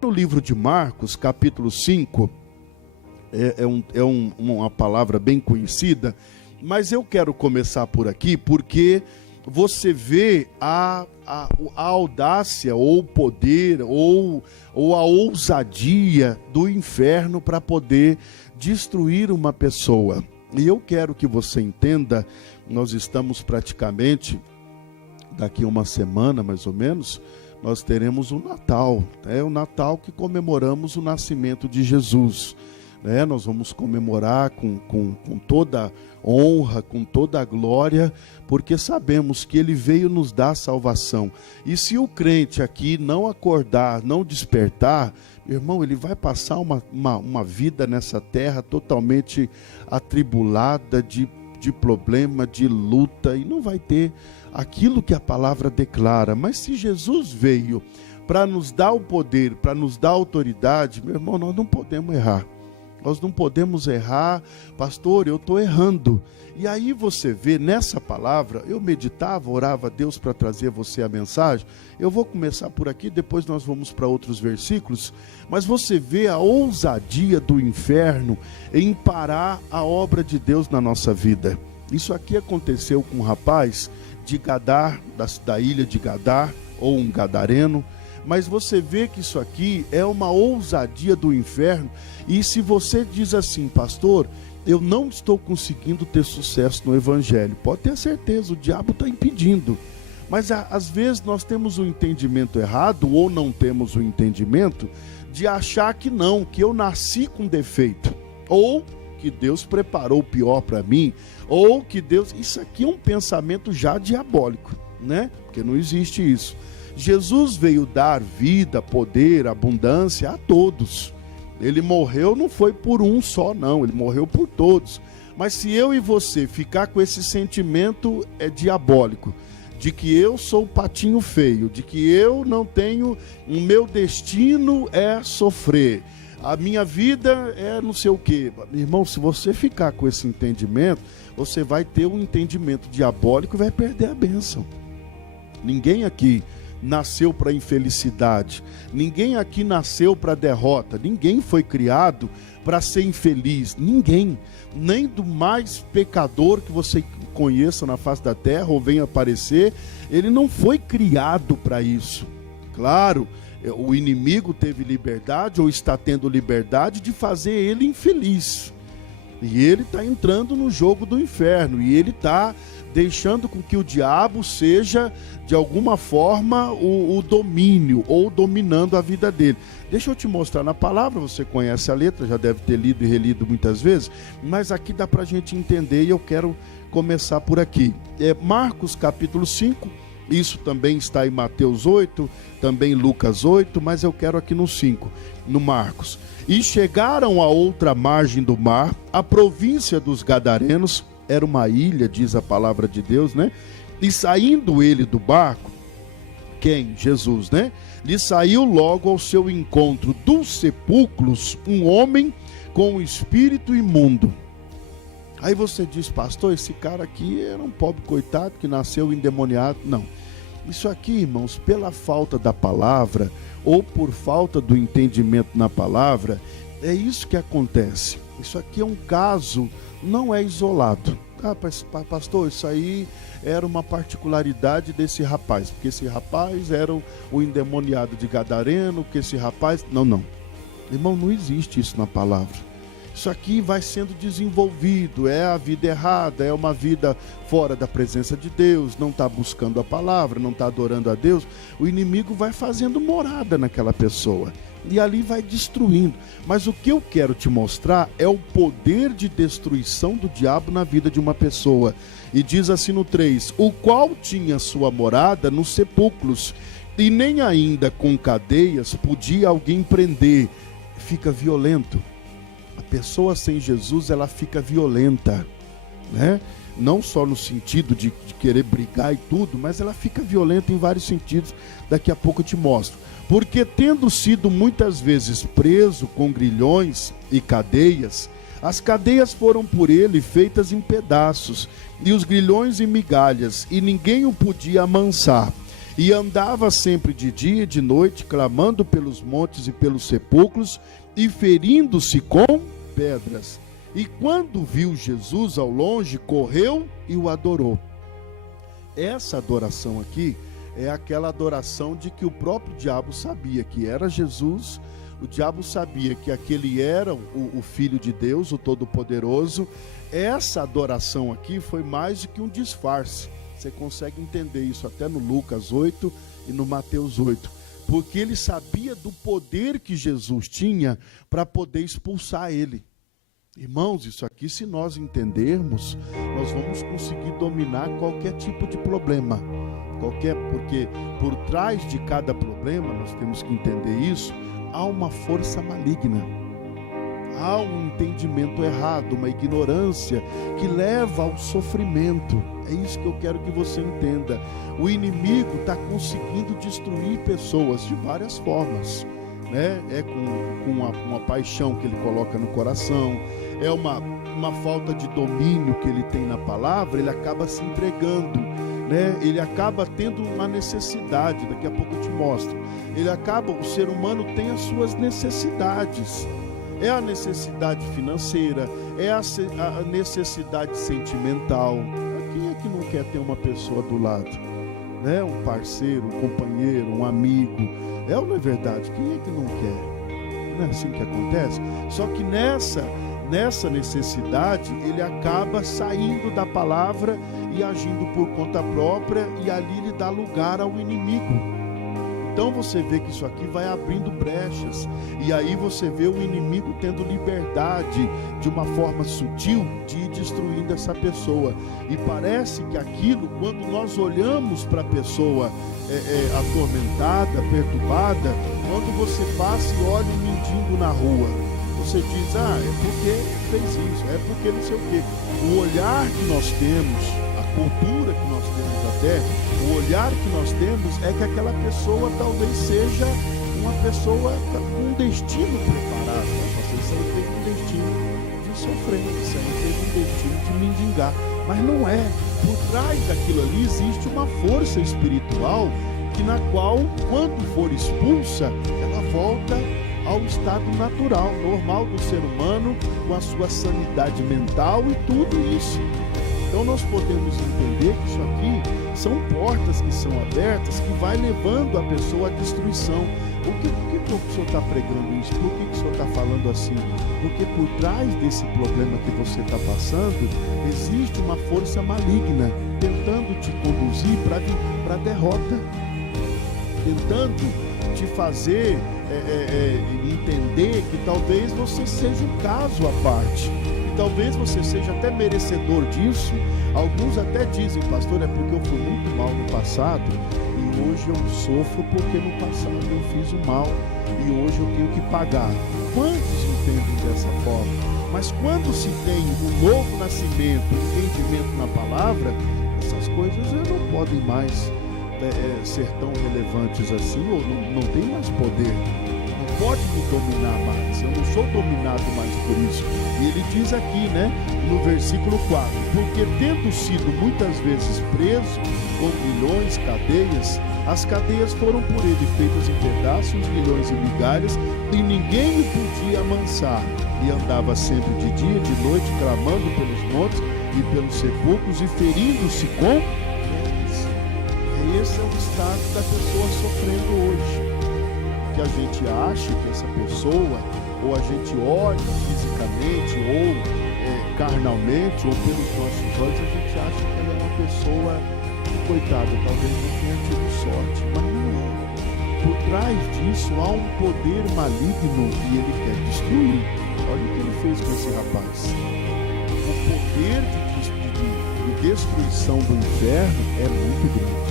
No livro de Marcos, capítulo 5, uma palavra bem conhecida, mas eu quero começar por aqui porque você vê a audácia, ou o poder, ou a ousadia do inferno para poder destruir uma pessoa. E eu quero que você entenda, nós estamos praticamente, daqui a uma semana mais ou menos, nós teremos o Natal. É o Natal que comemoramos o nascimento de Jesus. Nós vamos comemorar com toda honra, com toda glória, porque sabemos que Ele veio nos dar salvação. E se o crente aqui não acordar, não despertar, meu irmão, ele vai passar uma vida nessa terra totalmente atribulada de problema, de luta, e não vai ter aquilo que a palavra declara. Mas se Jesus veio para nos dar o poder, para nos dar a autoridade, meu irmão, nós não podemos errar. Nós não podemos errar. Pastor, eu estou errando. E aí você vê nessa palavra, eu meditava, orava a Deus para trazer a você a mensagem. Eu vou começar por aqui, depois nós vamos para outros versículos. Mas você vê a ousadia do inferno em parar a obra de Deus na nossa vida. Isso aqui aconteceu com um rapaz de Gadar, da ilha de Gadar, ou um gadareno. Mas você vê que isso aqui é uma ousadia do inferno. E se você diz assim, pastor, eu não estou conseguindo ter sucesso no evangelho, pode ter certeza, o diabo está impedindo. Mas às vezes nós temos um entendimento errado, ou não temos o entendimento de achar que não, que eu nasci com defeito, ou que Deus preparou o pior para mim, ou que Deus... Isso aqui é um pensamento já diabólico, né? Porque não existe isso. Jesus veio dar vida, poder, abundância a todos. Ele morreu não foi por um só, não. Ele morreu por todos. Mas se eu e você ficar com esse sentimento diabólico, de que eu sou o patinho feio, de que eu não tenho, o meu destino é sofrer, a minha vida é não sei o quê. Irmão, se você ficar com esse entendimento, você vai ter um entendimento diabólico e vai perder a bênção. Ninguém aqui nasceu para infelicidade, ninguém aqui nasceu para derrota, ninguém foi criado para ser infeliz, ninguém, nem do mais pecador que você conheça na face da terra ou venha aparecer, ele não foi criado para isso. Claro, o inimigo teve liberdade ou está tendo liberdade de fazer ele infeliz, e ele está entrando no jogo do inferno, e ele está deixando com que o diabo seja, de alguma forma, o domínio, ou dominando a vida dele. Deixa eu te mostrar na palavra, você conhece a letra, já deve ter lido e relido muitas vezes, mas aqui dá para a gente entender, e eu quero começar por aqui. Marcos capítulo 5, isso também está em Mateus 8, também Lucas 8, mas eu quero aqui no 5, no Marcos. E chegaram à outra margem do mar, a província dos Gadarenos, era uma ilha, diz a palavra de Deus, né? E saindo ele do barco, quem? Jesus, né? Lhe saiu logo ao seu encontro dos sepulcros um homem com um espírito imundo. Aí você diz, pastor, esse cara aqui era um pobre coitado que nasceu endemoniado. Não. Isso aqui, irmãos, pela falta da palavra ou por falta do entendimento na palavra, é isso que acontece. Isso aqui é um caso, não é isolado. Pastor, isso aí era uma particularidade desse rapaz, porque esse rapaz era o endemoniado de Gadareno, que esse rapaz... Não. Irmão, não existe isso na palavra. Isso aqui vai sendo desenvolvido, é a vida errada, é uma vida fora da presença de Deus, não está buscando a palavra, não está adorando a Deus. O inimigo vai fazendo morada naquela pessoa e ali vai destruindo. Mas o que eu quero te mostrar é o poder de destruição do diabo na vida de uma pessoa. E diz assim no 3, o qual tinha sua morada nos sepulcros, e nem ainda com cadeias podia alguém prender. Fica violento. A pessoa sem Jesus, ela fica violenta, né? Não só no sentido de querer brigar e tudo, mas ela fica violenta em vários sentidos. Daqui a pouco eu te mostro. Porque tendo sido muitas vezes preso com grilhões e cadeias, as cadeias foram por ele feitas em pedaços, e os grilhões em migalhas, e ninguém o podia amansar. E andava sempre de dia e de noite, clamando pelos montes e pelos sepulcros, e ferindo-se com pedras. E quando viu Jesus ao longe, correu e o adorou. Essa adoração aqui é aquela adoração de que o próprio diabo sabia que era Jesus. O diabo sabia que aquele era o Filho de Deus, o Todo-Poderoso. Essa adoração aqui foi mais do que um disfarce. Você consegue entender isso até no Lucas 8 e no Mateus 8. Porque ele sabia do poder que Jesus tinha para poder expulsar ele. Irmãos, isso aqui, se nós entendermos, nós vamos conseguir dominar qualquer tipo de problema. Porque por trás de cada problema, nós temos que entender isso, há uma força maligna. Há um entendimento errado, uma ignorância que leva ao sofrimento. É isso que eu quero que você entenda. O inimigo está conseguindo destruir pessoas de várias formas, né? É com uma paixão que ele coloca no coração, é uma falta de domínio que ele tem na palavra, ele acaba se entregando, né? Ele acaba tendo uma necessidade, daqui a pouco eu te mostro. O ser humano tem as suas necessidades. É a necessidade financeira, é a necessidade sentimental. Quem é que não quer ter uma pessoa do lado? Né? Um parceiro, um companheiro, um amigo. É ou não é verdade? Quem é que não quer? Não é assim que acontece? Só que nessa necessidade, ele acaba saindo da palavra e agindo por conta própria, e ali ele dá lugar ao inimigo. Então você vê que isso aqui vai abrindo brechas, e aí você vê o inimigo tendo liberdade de uma forma sutil de ir destruindo essa pessoa. E parece que aquilo, quando nós olhamos para a pessoa atormentada, perturbada, quando você passa e olha um mendigo na rua, você diz, é porque fez isso, é porque não sei o quê. O olhar que nós temos, a cultura que nós temos até, o olhar que nós temos é que aquela pessoa talvez seja uma pessoa com um destino preparado. Isso aí tem um destino de sofrer, isso aí tem um destino de mendigar. Mas não é. Por trás daquilo ali existe uma força espiritual na qual, quando for expulsa, ela volta ao estado natural, normal do ser humano, com a sua sanidade mental e tudo isso. Então nós podemos entender que isso aqui são portas que são abertas, que vai levando a pessoa à destruição. Por que o senhor está pregando isso? Por que o senhor está falando assim? Porque por trás desse problema que você está passando, existe uma força maligna tentando te conduzir para a derrota, tentando te fazer entender que talvez você seja um caso à parte. Talvez você seja até merecedor disso. Alguns até dizem, pastor, é porque eu fui muito mal no passado e hoje eu sofro porque no passado eu fiz o mal e hoje eu tenho que pagar. Quantos entendem dessa forma? Mas quando se tem um novo nascimento, um entendimento na palavra, essas coisas já não podem mais ser tão relevantes assim, ou não tem mais poder. Pode me dominar mais, eu não sou dominado mais por isso. E ele diz aqui, né, no versículo 4, porque tendo sido muitas vezes preso com grilhões, cadeias, as cadeias foram por ele feitas em pedaços, grilhões e migalhas, e ninguém o podia amansar, e andava sempre de dia e de noite, clamando pelos montes e pelos sepulcros, e ferindo-se com pedras. Esse é o estado da pessoa sofrendo hoje. Que a gente acha que essa pessoa, ou a gente olha fisicamente, ou carnalmente, ou pelos nossos olhos, a gente acha que ela é uma pessoa que, coitada, talvez não tenha tido sorte, mas não é. Por trás disso há um poder maligno que ele quer destruir. Olha o que ele fez com esse rapaz. O poder de destruição do inferno é muito grande.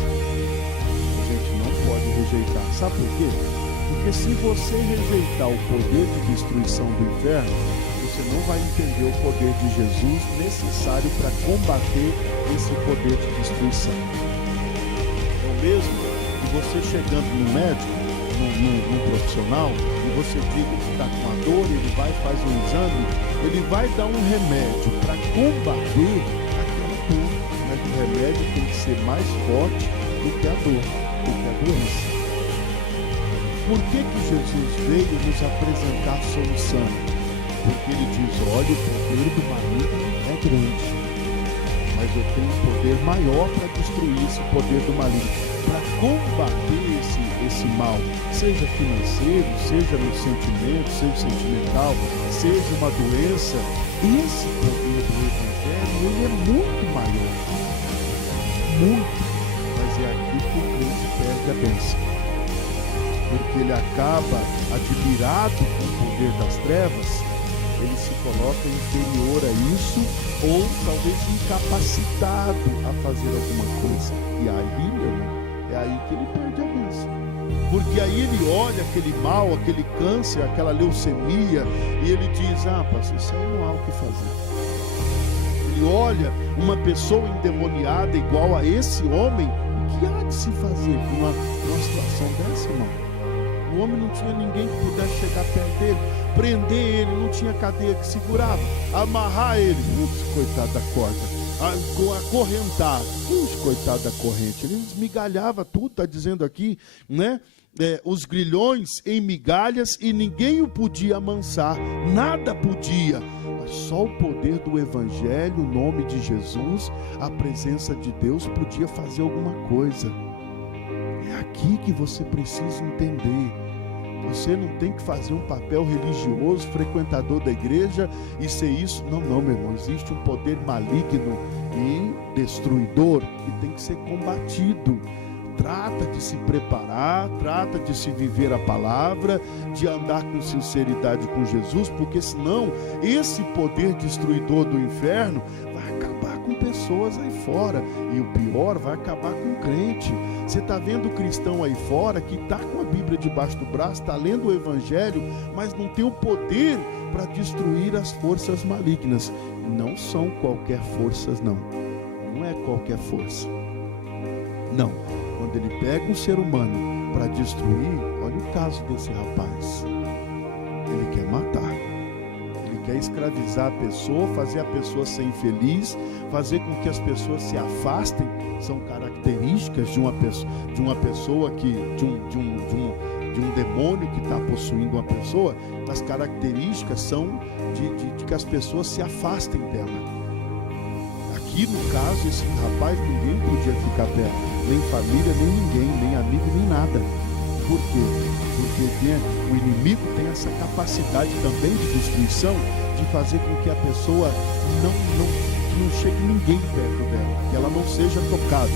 A gente não pode rejeitar. Sabe por quê? Porque se você rejeitar o poder de destruição do inferno, você não vai entender o poder de Jesus necessário para combater esse poder de destruição. É o mesmo que você chegando no médico, num profissional, e você diga que está com a dor, ele vai faz um exame, ele vai dar um remédio para combater aquela dor, mas o remédio tem que ser mais forte do que a dor. que é a doença. Por que Jesus veio nos apresentar a solução? Porque ele diz, olha, o poder do maligno é grande, mas eu tenho um poder maior para destruir esse poder do maligno, para combater esse mal, seja financeiro, seja no sentimento, seja sentimental, seja uma doença. Esse poder do Evangelho, ele é muito maior, muito, mas é aqui que o crente perde a bênção, porque ele acaba admirado com o poder das trevas, ele se coloca inferior a isso, ou talvez incapacitado a fazer alguma coisa, e aí, meu irmão, é aí que ele perde a bênção. Porque aí ele olha aquele mal, aquele câncer, aquela leucemia, e ele diz, pastor, isso aí não há o que fazer. Ele olha uma pessoa endemoniada igual a esse homem, o que há de se fazer numa situação dessa, irmão? O homem não tinha ninguém que pudesse chegar perto dele, prender ele, não tinha cadeia que segurava, amarrar ele, coitado da corda, acorrentar, coitado da corrente, ele esmigalhava tudo, está dizendo aqui, né? Os grilhões em migalhas e ninguém o podia amansar, nada podia, mas só o poder do Evangelho, o nome de Jesus, a presença de Deus podia fazer alguma coisa. É aqui que você precisa entender. Você não tem que fazer um papel religioso, frequentador da igreja e ser isso. Não, meu irmão. Existe um poder maligno e destruidor que tem que ser combatido. Trata de se preparar, trata de se viver a palavra, de andar com sinceridade com Jesus, porque senão esse poder destruidor do inferno vai acabar com pessoas aí fora, e o pior, vai acabar com o crente. Você está vendo o cristão aí fora que está com a Bíblia debaixo do braço, está lendo o Evangelho, mas não tem o poder para destruir as forças malignas. Não são qualquer forças, não é qualquer força, não. Quando ele pega um ser humano para destruir, olha o caso desse rapaz, ele quer matar, ele quer escravizar a pessoa, fazer a pessoa ser infeliz, fazer com que as pessoas se afastem. São características de uma pessoa que, de um demônio que está possuindo uma pessoa. As características são de que as pessoas se afastem dela. Aqui no caso, esse rapaz, ninguém podia ficar perto, nem família, nem ninguém, nem amigo, nem nada. Por quê? Porque o inimigo tem essa capacidade também de destruição, de fazer com que a pessoa não chegue ninguém perto dela, que ela não seja tocada,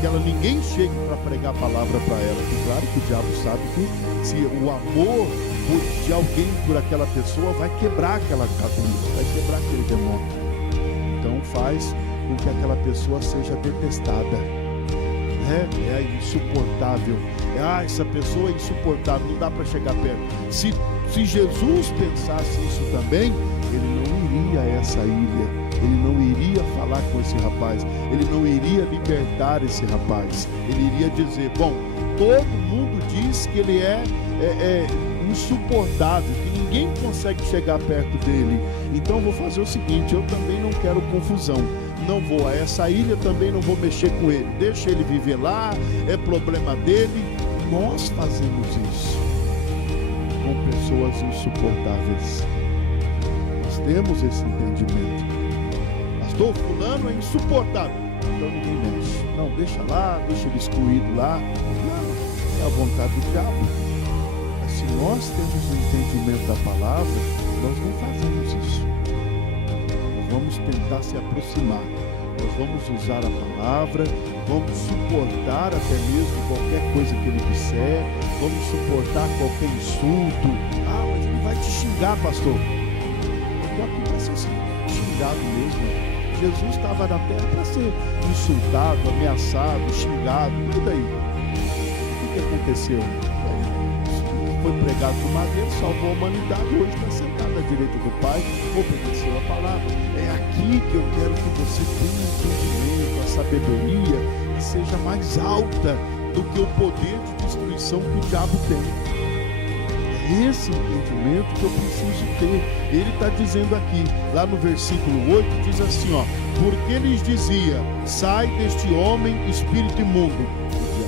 que ela ninguém chegue para pregar a palavra para ela. E claro que o diabo sabe que se o amor de alguém por aquela pessoa vai quebrar aquela cabeça, vai quebrar aquele demônio. Então faz com que aquela pessoa seja detestada. É insuportável. Essa pessoa é insuportável, não dá para chegar perto. Se Jesus pensasse isso também, ele não iria a essa ilha, ele não iria falar com esse rapaz, ele não iria libertar esse rapaz. Ele iria dizer, bom, todo mundo diz que ele é insuportável, que ninguém consegue chegar perto dele. Então vou fazer o seguinte, eu também não quero confusão, não vou a essa ilha, também não vou mexer com ele, deixa ele viver lá, é problema dele. Nós fazemos isso com pessoas insuportáveis. Nós temos esse entendimento. Pastor, fulano é insuportável, então ninguém mexe. Não, deixa lá, deixa ele excluído lá. Não, é a vontade do diabo. Mas se nós temos o entendimento da palavra, nós não fazemos isso. Nós vamos tentar se aproximar. Nós vamos usar a palavra, vamos suportar até mesmo qualquer coisa que ele disser, vamos suportar qualquer insulto. Mas ele vai te xingar, pastor. Então aqui vai ser assim, xingado mesmo. Jesus estava na terra para ser insultado, ameaçado, xingado, tudo aí. O que aconteceu? Foi pregado por madeira, salvou a humanidade, hoje está sentado à direita do Pai, obedeceu a palavra. É aqui que eu quero que você tenha entendimento, a sabedoria, e seja mais alta do que o poder de destruição que o diabo tem. É esse entendimento que eu preciso ter. Ele está dizendo aqui, lá no versículo 8, diz assim, porque lhes dizia, sai deste homem, espírito imundo.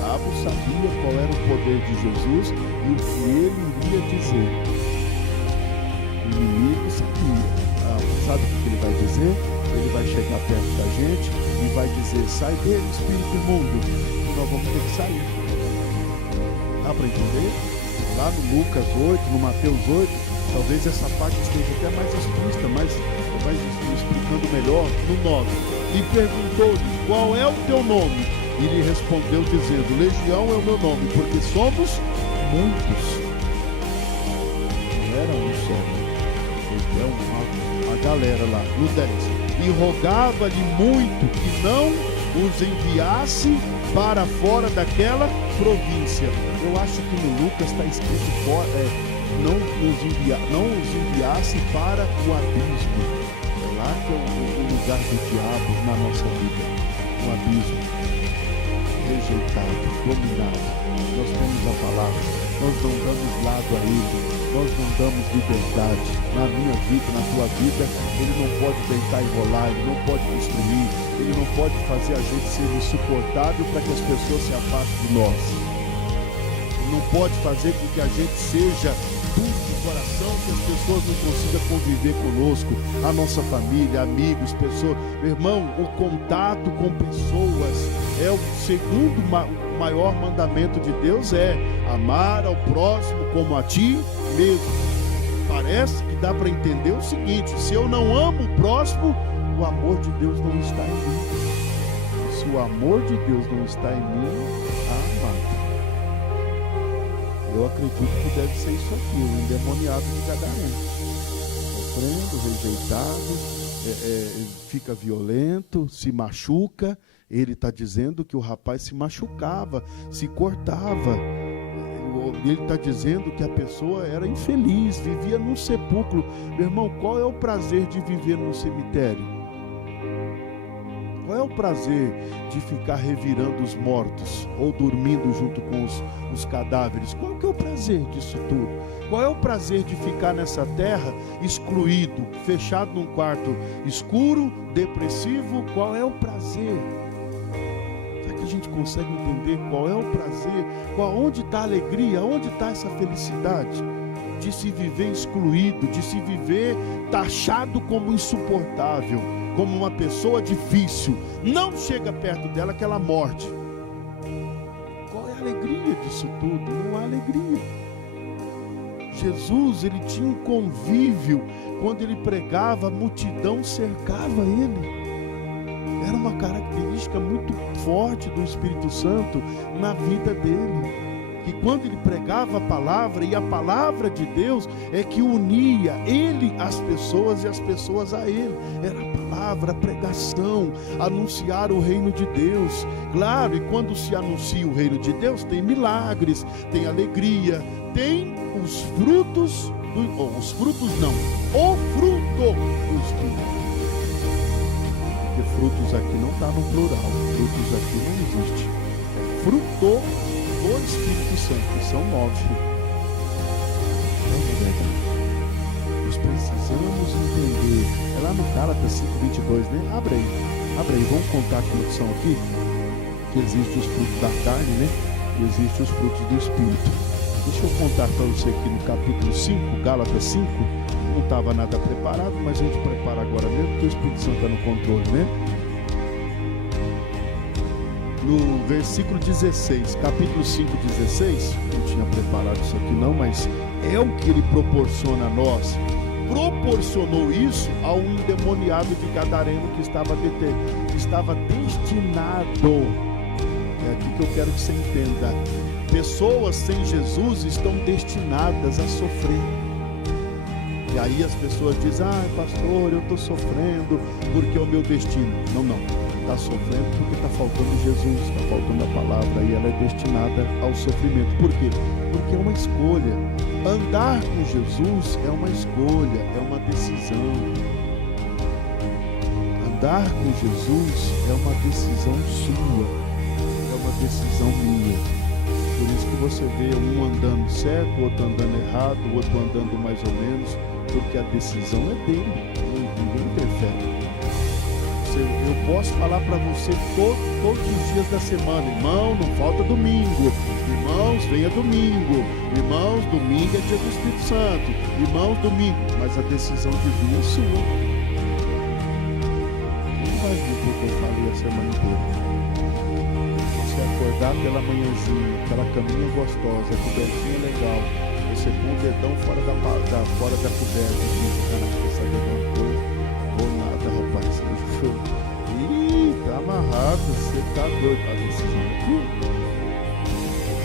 O diabo sabia qual era o poder de Jesus e o que ele iria dizer. O inimigo sabia. Sabe o que ele vai dizer? Ele vai chegar perto da gente e vai dizer: sai dele, espírito imundo. E nós vamos ter que sair. Dá para entender? Lá no Lucas 8, no Mateus 8, talvez essa parte esteja até mais explícita, mas vai explicando melhor no 9. E perguntou-lhe: qual é o teu nome? E lhe respondeu dizendo: Legião é o meu nome, porque somos muitos. Não era um só, era uma galera lá. No 10. E rogava-lhe muito que não os enviasse para fora daquela província. Eu acho que no Lucas está escrito não os enviasse para o abismo. É lá que é o lugar do diabo na nossa vida. O abismo. Rejeitado, dominado. Nós temos a palavra, nós não damos lado a ele, nós não damos liberdade. Na minha vida, na tua vida, ele não pode deitar e rolar, ele não pode destruir, ele não pode fazer a gente ser insuportável para que as pessoas se afastem de nós. Ele não pode fazer com que a gente seja duro de coração, que as pessoas não consigam conviver conosco, a nossa família, amigos, pessoas. Meu irmão, o contato com pessoas é o segundo maior mandamento de Deus, é amar ao próximo como a ti mesmo. Parece que dá para entender o seguinte: se eu não amo o próximo, o amor de Deus não está em mim. Se o amor de Deus não está em mim, amado, eu acredito que deve ser isso aqui, o endemoniado de Gadareno, sofrendo, rejeitado, fica violento, se machuca. Ele está dizendo que o rapaz se machucava, se cortava. Ele está dizendo que a pessoa era infeliz, vivia num sepulcro. Meu irmão, qual é o prazer de viver num cemitério? Qual é o prazer de ficar revirando os mortos ou dormindo junto com os cadáveres? Qual que é o prazer disso tudo? Qual é o prazer de ficar nessa terra excluído, fechado num quarto escuro, depressivo? Qual é o prazer? Será que a gente consegue entender qual é o prazer? Onde está a alegria? Onde está essa felicidade? De se viver excluído, de se viver taxado como insuportável, como uma pessoa difícil. Não chega perto dela que ela morde. Qual é a alegria disso tudo? Não há alegria. Jesus, ele tinha um convívio. Quando ele pregava, a multidão cercava ele. Era uma característica muito forte do Espírito Santo na vida dele. Que quando ele pregava a palavra, e a palavra de Deus é que unia ele às pessoas e as pessoas a ele. Era a palavra, a pregação, anunciar o reino de Deus. Claro, e quando se anuncia o reino de Deus, tem milagres, tem alegria, tem os frutos, o fruto do Espírito. Porque frutos aqui não está no plural, frutos aqui não existe. É fruto do Espírito Santo, que são 9. Nós precisamos entender. É lá no Gálatas 5:22, né? Abre aí, vamos contar quantos são aqui. Que existem os frutos da carne, né? E existem os frutos do Espírito. Deixa eu contar para você aqui no capítulo 5, Gálatas 5. Não estava nada preparado, mas a gente prepara agora mesmo, porque o Espírito Santo está no controle, né? No versículo 16, capítulo 5, 16, não tinha preparado isso aqui não, mas é o que ele proporciona a nós. Proporcionou isso ao endemoniado de Gadareno que estava destinado. É aqui que eu quero que você entenda. Pessoas sem Jesus estão destinadas a sofrer. E aí as pessoas dizem: pastor, eu estou sofrendo porque é o meu destino. Não, está sofrendo porque está faltando Jesus, está faltando a palavra, e ela é destinada ao sofrimento. Por quê? Porque é uma escolha. Andar com Jesus é uma escolha, é uma decisão. Andar com Jesus é uma decisão sua, é uma decisão minha. Por isso que você vê um andando certo, o outro andando errado, o outro andando mais ou menos, porque a decisão é dele, ninguém interfere. Você eu posso falar para você todos os dias da semana: irmão, não falta domingo, irmãos, venha domingo, irmãos, domingo é dia do Espírito Santo, irmãos, domingo, mas a decisão de vir é sua. Não vai vir porque eu falei a semana inteira. Você acordar pela manhãzinha, aquela caminha gostosa, a cobertinha legal, você põe o dedão fora da coberta, quer saber de uma coisa? Vou nada, rapaz. Ih, tá amarrado, você tá doido. A decisão é tua.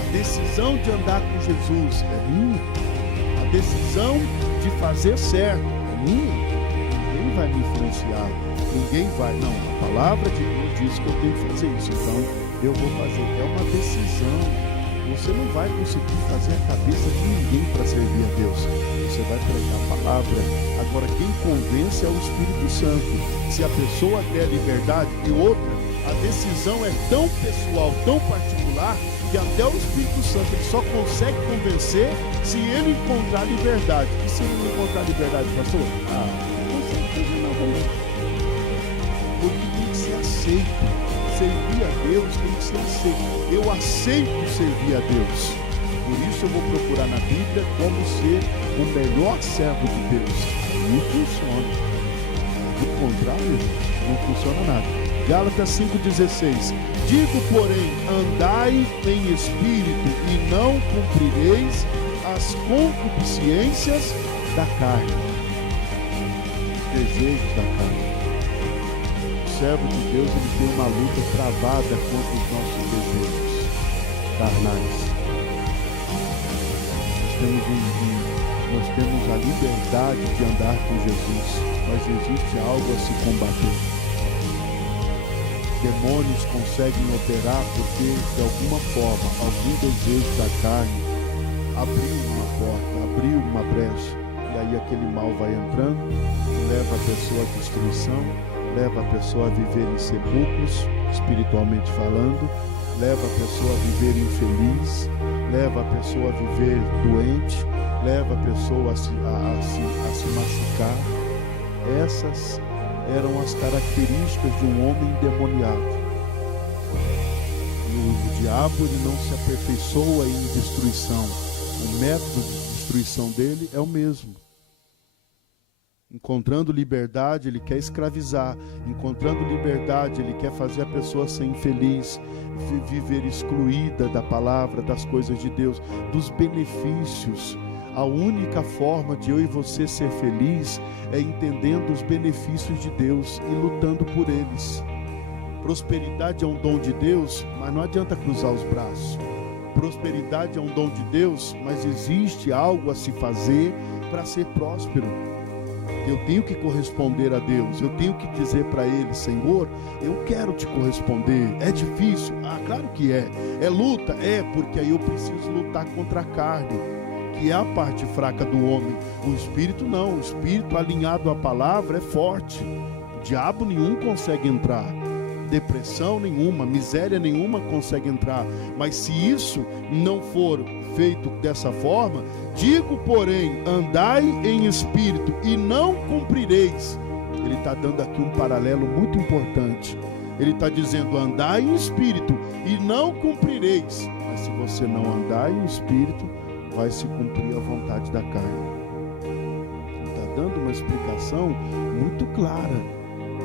A decisão de andar com Jesus é minha. A decisão de fazer certo é minha. Ninguém vai me influenciar. Ninguém vai. Não, a palavra de Deus diz que eu tenho que fazer isso. Então, eu vou fazer. É uma decisão. Você não vai conseguir fazer a cabeça de ninguém para servir a Deus. Você vai pregar a palavra. Agora, quem convence é o Espírito Santo. Se a pessoa quer liberdade, e outra, a decisão é tão pessoal, tão particular, que até o Espírito Santo ele só consegue convencer se ele encontrar liberdade. E se ele não encontrar liberdade, pastor? Com certeza não vai. Porque tem que ser aceito. Servir a Deus tem que ser aceito. Eu aceito servir a Deus. Por isso eu vou procurar na Bíblia como ser o melhor servo de Deus. Não funciona. Do contrário, não funciona nada. Gálatas 5,16. Digo, porém, andai em espírito e não cumprireis as concupiscências da carne. Desejos da carne. O servo de Deus, ele tem uma luta travada contra os nossos desejos carnais. Nós temos a liberdade de andar com Jesus, mas existe algo a se combater. Demônios conseguem operar porque, de alguma forma, algum desejo da carne abriu uma porta, abriu uma brecha, e aí aquele mal vai entrando e leva a pessoa à destruição, leva a pessoa a viver em sepulcros, espiritualmente falando, leva a pessoa a viver infeliz, leva a pessoa a viver doente, leva a pessoa a se machucar. Essas eram as características de um homem endemoniado. O diabo ele não se aperfeiçoa em destruição. O método de destruição dele é o mesmo. Encontrando liberdade, ele quer escravizar. Encontrando liberdade, ele quer fazer a pessoa ser infeliz, viver excluída da palavra, das coisas de Deus, dos benefícios. A única forma de eu e você ser feliz é entendendo os benefícios de Deus e lutando por eles. Prosperidade é um dom de Deus, mas não adianta cruzar os braços. Prosperidade é um dom de Deus, mas existe algo a se fazer para ser próspero. Eu tenho que corresponder a Deus, eu tenho que dizer para Ele: Senhor, eu quero te corresponder. É difícil? Claro que é. É luta? Porque aí eu preciso lutar contra a carne, que é a parte fraca do homem. O espírito não, o espírito alinhado à palavra é forte. O diabo nenhum consegue entrar, depressão nenhuma, miséria nenhuma consegue entrar. Mas se isso não for feito dessa forma, digo, porém, andai em espírito e não cumprireis. Ele está dando aqui um paralelo muito importante. Ele está dizendo: andai em espírito e não cumprireis. Mas se você não andar em espírito, vai se cumprir a vontade da carne. Ele está dando uma explicação muito clara.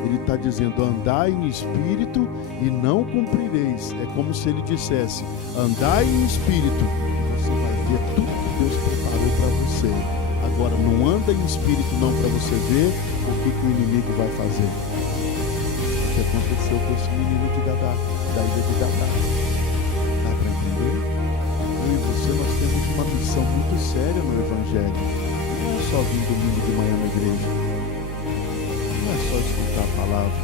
Ele está dizendo: andai em espírito e não cumprireis. É como se ele dissesse: andai em espírito e você vai ver tudo que Deus preparou para você. Agora, não anda em espírito não para você ver o que o inimigo vai fazer. O que aconteceu com esse menino de Gadá, da ilha de Gadá. Dá para entender? Eu e você, nós temos uma missão muito séria no Evangelho. Não é só vir domingo de manhã na igreja. Não é só escutar a palavra,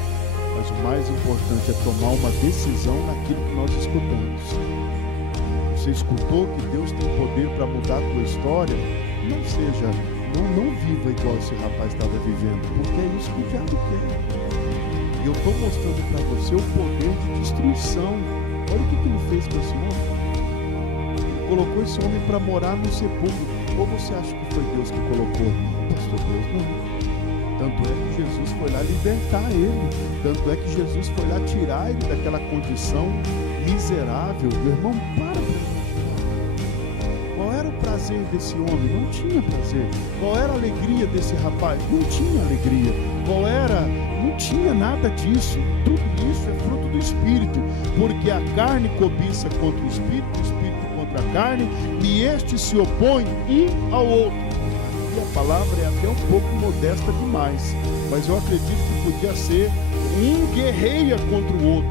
mas o mais importante é tomar uma decisão naquilo que nós escutamos. Você escutou que Deus tem poder para mudar a tua história? Não viva igual esse rapaz estava vivendo, porque é isso que o diabo quer. E eu estou mostrando para você o poder de destruição. Olha o que ele fez com esse homem. Ele colocou esse homem para morar no sepulcro. Ou você acha que foi Deus que colocou? Pastor, Deus não. Tanto é que Jesus foi lá libertar ele. Tanto é que Jesus foi lá tirar ele daquela condição miserável. Meu irmão, para imaginar. Qual era o prazer desse homem? Não tinha prazer. Qual era a alegria desse rapaz? Não tinha alegria. Qual era? Não tinha nada disso. Tudo isso é fruto do Espírito. Porque a carne cobiça contra o Espírito contra a carne, e estes se opõem um ao outro. Aqui a palavra é até um pouco modesta demais, mas eu acredito que podia ser um guerreia contra o outro,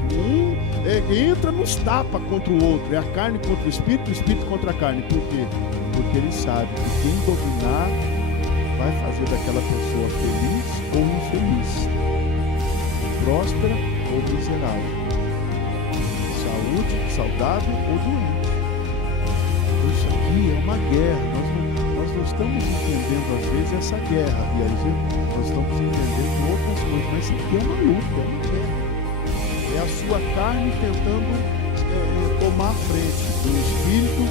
entra nos tapa contra o outro, é a carne contra o espírito contra a carne. Por quê? Porque ele sabe que quem dominar vai fazer daquela pessoa feliz ou infeliz, próspera ou miserável, saúde, saudável ou doente. Isso aqui é uma guerra. Nós não estamos entendendo às vezes essa guerra, e às vezes nós estamos entendendo outras coisas, mas isso aqui é uma luta, é uma guerra. É a sua carne tentando tomar a frente do espírito.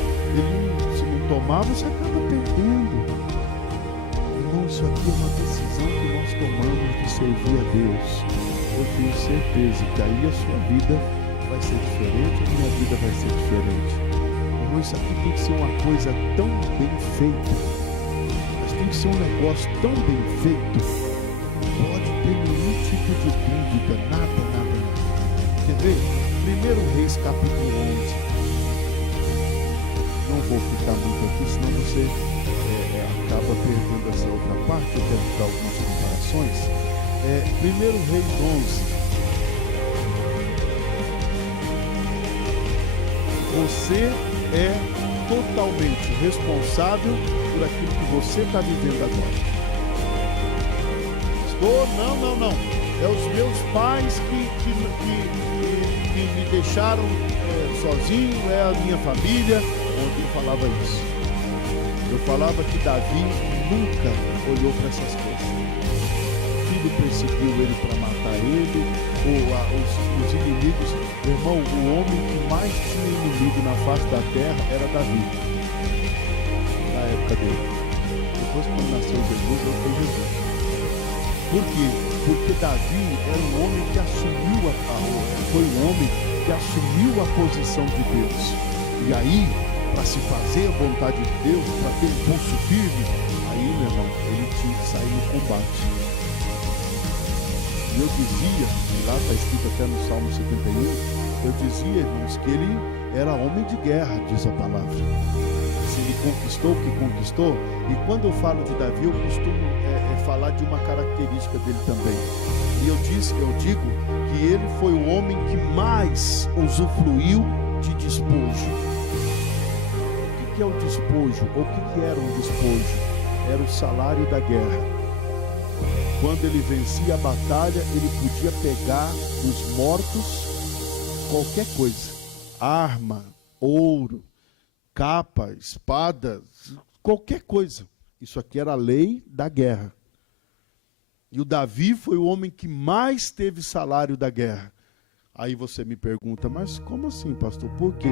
Se não tomar, você acaba perdendo. Irmão, isso aqui é uma decisão que nós tomamos de servir a Deus. Eu tenho certeza que aí a sua vida vai ser diferente, a minha vida vai ser diferente. Isso aqui tem que ser uma coisa tão bem feita, mas tem que ser um negócio tão bem feito, não pode ter nenhum tipo de dúvida, nada. Quer ver? 1 Reis capítulo 11. Não vou ficar muito aqui, senão você acaba perdendo essa outra parte. Eu quero dar algumas comparações. 1 Reis 11. Você é totalmente responsável por aquilo que você está vivendo agora. Não. É os meus pais que me deixaram sozinho, é a minha família. Ontem eu falava isso. Eu falava que Davi nunca olhou para essas coisas. O filho perseguiu ele para matar ele. Os inimigos, meu irmão, o homem que mais tinha inimigo na face da terra era Davi, na época dele. Depois, quando nasceu Jesus, ele foi Jesus. Por quê? Porque Davi era um homem que assumiu foi um homem que assumiu a posição de Deus. E aí, para se fazer a vontade de Deus, para ter um pulso firme, aí, meu irmão, ele tinha que sair no combate. E eu dizia, e lá está escrito até no Salmo 71, eu dizia, irmãos, que ele era homem de guerra, diz a palavra. Se ele conquistou o que conquistou, e quando eu falo de Davi, eu costumo falar de uma característica dele também. E eu digo que ele foi o homem que mais usufruiu de despojo. O que é o despojo? Ou o que era um despojo? Era o salário da guerra. Quando ele vencia a batalha, ele podia pegar dos mortos qualquer coisa. Arma, ouro, capa, espada, qualquer coisa. Isso aqui era a lei da guerra. E o Davi foi o homem que mais teve salário da guerra. Aí você me pergunta, mas como assim, pastor? Por quê?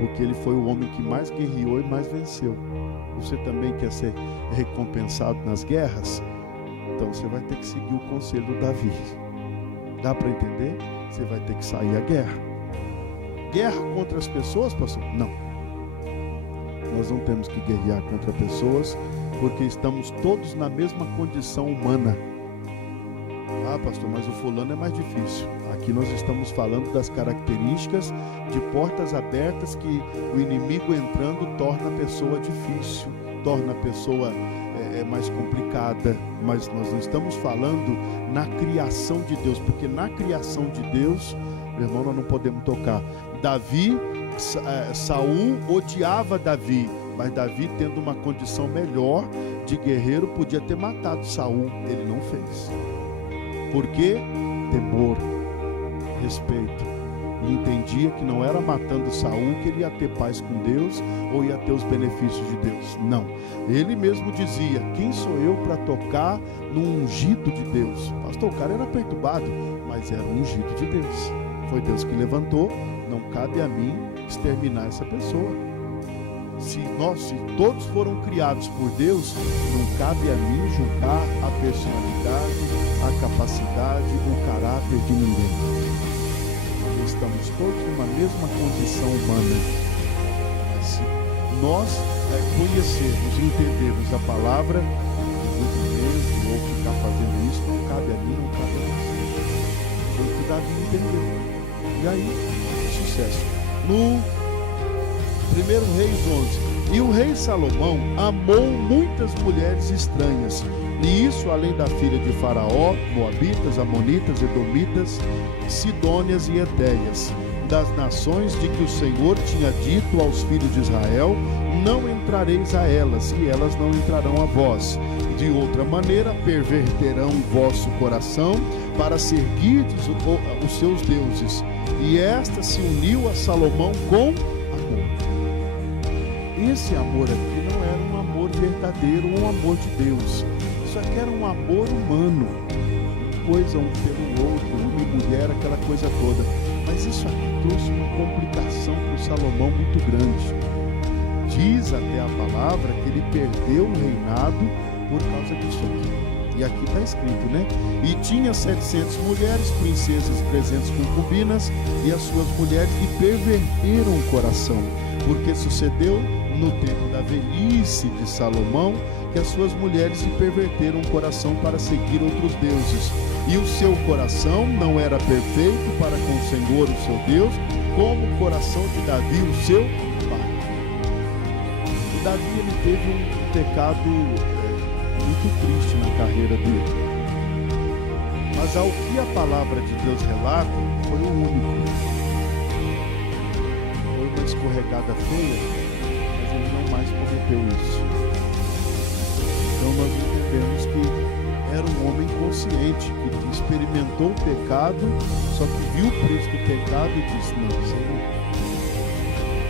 Porque ele foi o homem que mais guerreou e mais venceu. Você também quer ser recompensado nas guerras? Então você vai ter que seguir o conselho do Davi. Dá para entender? Você vai ter que sair à guerra. Guerra contra as pessoas, pastor? Não. Nós não temos que guerrear contra pessoas, porque estamos todos na mesma condição humana. Ah, pastor, mas o fulano é mais difícil. Aqui nós estamos falando das características de portas abertas que o inimigo entrando torna a pessoa difícil, torna a pessoa mais complicada. Mas nós não estamos falando na criação de Deus, porque na criação de Deus, meu irmão, nós não podemos tocar. Saul odiava Davi, mas Davi, tendo uma condição melhor de guerreiro, podia ter matado Saul. Ele não fez. Por quê? Temor, respeito. E entendia que não era matando Saul que ele ia ter paz com Deus ou ia ter os benefícios de Deus. Não. Ele mesmo dizia, quem sou eu para tocar no ungido de Deus? Pastor, o cara era perturbado, mas era um ungido de Deus. Foi Deus que levantou, não cabe a mim exterminar essa pessoa. Se todos foram criados por Deus, não cabe a mim julgar a personalidade, a capacidade, o caráter de ninguém. Estamos todos numa mesma condição humana. Mas se nós conhecermos e entendermos a palavra, muito mesmo, ou ficar fazendo isso, não cabe a mim, não cabe a você. Foi o que Davi entendeu. E aí, sucesso. No 1 Reis 11. E o rei Salomão amou muitas mulheres estranhas, e isso além da filha de Faraó, Moabitas, Amonitas, Edomitas, Sidônias e Etéias, das nações de que o Senhor tinha dito aos filhos de Israel: não entrareis a elas, e elas não entrarão a vós. De outra maneira, perverterão vosso coração para seguirdes os seus deuses. E esta se uniu a Salomão com amor. Esse amor aqui não era um amor verdadeiro, um amor de Deus. Isso aqui era um amor humano, coisa um pelo outro, homem e mulher, aquela coisa toda. Mas isso aqui trouxe uma complicação para o Salomão muito grande. Diz até a palavra que ele perdeu o reinado por causa disso aqui. E aqui está escrito, né? E tinha 700 mulheres, princesas, 300 concubinas, e as suas mulheres lhe perverteram o coração. Porque sucedeu no tempo da velhice de Salomão, que as suas mulheres lhe perverteram o coração para seguir outros deuses. E o seu coração não era perfeito para com o Senhor, o seu Deus, como o coração de Davi, o seu pai. E Davi, ele teve um pecado muito triste na carreira dele. Mas ao que a palavra de Deus relata, foi o único. Foi uma escorregada feia, mas ele não mais cometeu isso. Então nós entendemos que era um homem consciente, que experimentou o pecado, só que viu o preço do pecado e disse: não,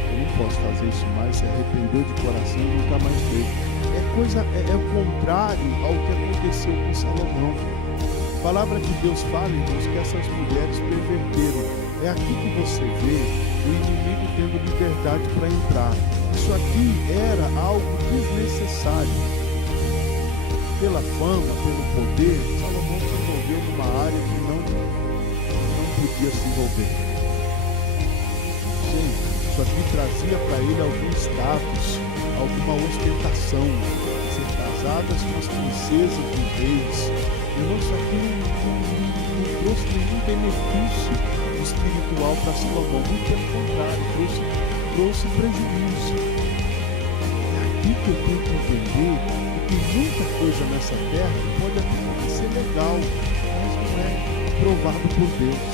eu não posso fazer isso mais. Se arrependeu de coração e nunca mais fez. É o contrário ao que aconteceu com Salomão. A palavra de Deus fala, irmãos, que essas mulheres perverteram. É aqui que você vê o inimigo tendo liberdade para entrar. Isso aqui era algo desnecessário. Pela fama, pelo poder, Salomão se envolveu numa área que não podia se envolver. Gente, isso aqui trazia para ele algum status, alguma ostentação, ser casadas com as princesas dos reis. Irmão, isso aqui não trouxe nenhum benefício espiritual para Salomão, muito pelo contrário, trouxe prejuízo. É aqui que eu tenho que entender que muita coisa nessa terra pode até ser legal, mas não é provado por Deus.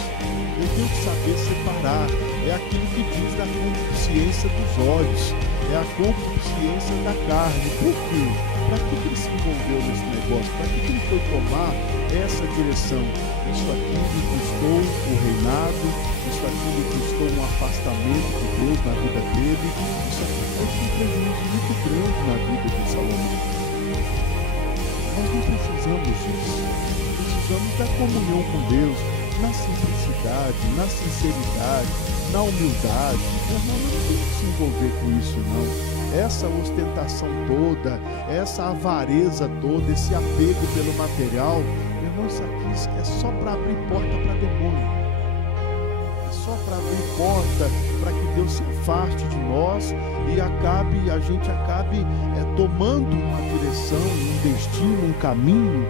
Eu tenho que saber separar. É aquilo que diz da concupiscência dos olhos, é a concupiscência da carne. Por quê? Para que ele se envolveu nesse negócio? Para que ele foi tomar essa direção? Isso aqui lhe custou o reinado, isso aqui lhe custou um afastamento de Deus na vida dele, isso aqui foi um prejuízo muito grande na vida de Salomão. Nós não precisamos disso. Precisamos da comunhão com Deus, na simplicidade, na sinceridade, na humildade. Nós não temos que se envolver com isso, não. Essa ostentação toda, essa avareza toda, esse apego pelo material, irmão, isso aqui é só para abrir porta para demônio. É só para abrir porta para que Deus se afaste de nós e a gente acabe tomando uma direção, um destino, um caminho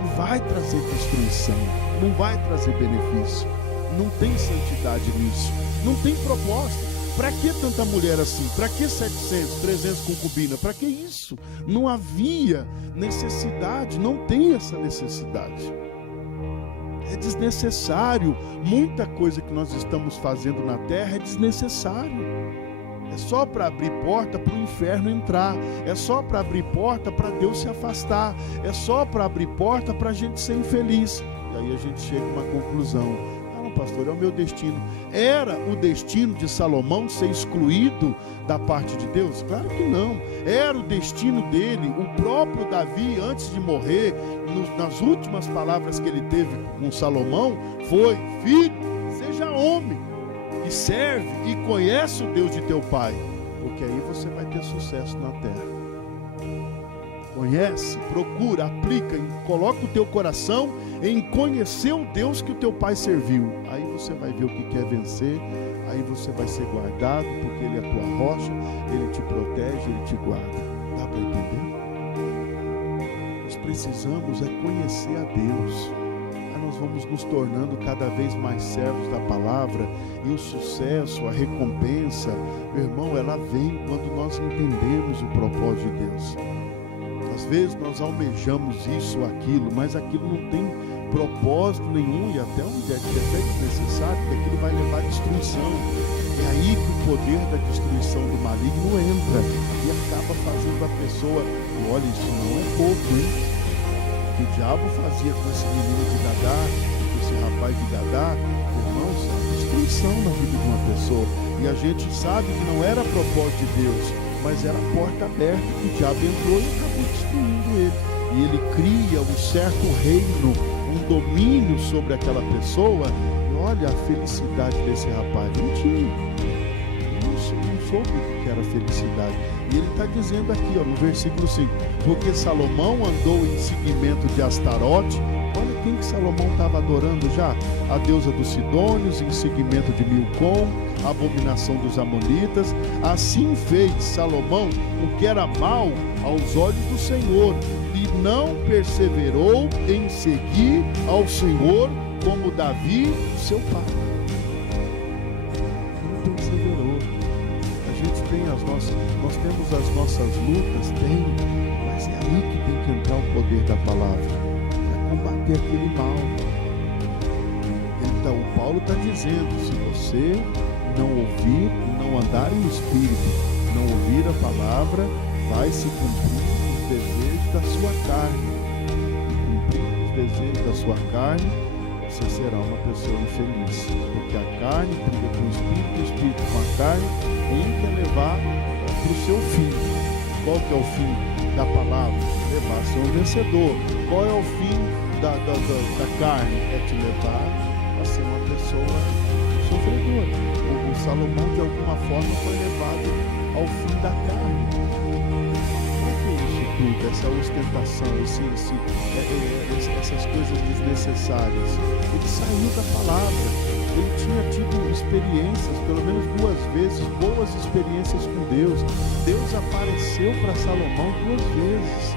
que vai trazer destruição, não vai trazer benefício. Não tem santidade nisso, não tem proposta. Para que tanta mulher assim? Para que 700, 300 concubinas? Para que isso? Não havia necessidade, não tem essa necessidade. É desnecessário. Muita coisa que nós estamos fazendo na terra é desnecessário. É só para abrir porta para o inferno entrar. É só para abrir porta para Deus se afastar. É só para abrir porta para a gente ser infeliz. E aí a gente chega a uma conclusão. Pastor, é o meu destino. Era o destino de Salomão ser excluído da parte de Deus? Claro que não. Era o destino dele. O próprio Davi, antes de morrer, nas últimas palavras que ele teve com Salomão, foi: filho, seja homem e serve e conhece o Deus de teu pai, porque aí você vai ter sucesso na terra. Conhece, procura, aplica, coloca o teu coração em conhecer o Deus que o teu pai serviu. Aí você vai ver o que é vencer, aí você vai ser guardado, porque Ele é a tua rocha, Ele te protege, Ele te guarda. Dá para entender? Nós precisamos conhecer a Deus. Aí nós vamos nos tornando cada vez mais servos da palavra, e o sucesso, a recompensa, meu irmão, ela vem quando nós entendemos o propósito de Deus. Às vezes nós almejamos isso ou aquilo, mas aquilo não tem propósito nenhum, e até onde é desnecessário, porque aquilo vai levar à destruição. É aí que o poder da destruição do maligno entra e acaba fazendo a pessoa, e olha, isso não é pouco, hein? O que o diabo fazia com esse menino de Gadá, com esse rapaz de Gadá, irmãos, é destruição na vida de uma pessoa. E a gente sabe que não era propósito de Deus, mas era a porta aberta que o diabo entrou e acabou destruindo ele. E ele cria um certo reino, um domínio sobre aquela pessoa. E olha a felicidade desse rapaz. Não tinha. Não soube o que era felicidade. E ele está dizendo aqui, no versículo 5. Porque Salomão andou em seguimento de Astarote. Olha quem que Salomão estava adorando já. A deusa dos Sidônios, em seguimento de Milcom, a abominação dos Amonitas. Assim fez Salomão o que era mal aos olhos do Senhor, e não perseverou em seguir ao Senhor como Davi, seu pai. Não perseverou. A gente tem nós temos as nossas lutas, mas é aí que tem que entrar o poder da palavra, para combater aquele mal. Então, o Paulo está dizendo, se você não ouvir e não andar em espírito, não ouvir a palavra, vai se cumprir os desejos da sua carne. E cumprir os desejos da sua carne, você será uma pessoa infeliz. Porque a carne briga com o espírito com a carne, um quer levar para o seu fim. Qual que é o fim da palavra? Levar a ser um vencedor. Qual é o fim da carne? É te levar a ser uma pessoa sofredora. O Salomão, de alguma forma, foi levado ao fim da carne. O que é isso tudo? Essa ostentação, essas coisas desnecessárias. Ele saiu da palavra. Ele tinha tido experiências, pelo menos 2 vezes, boas experiências com Deus. Deus apareceu para Salomão 2 vezes,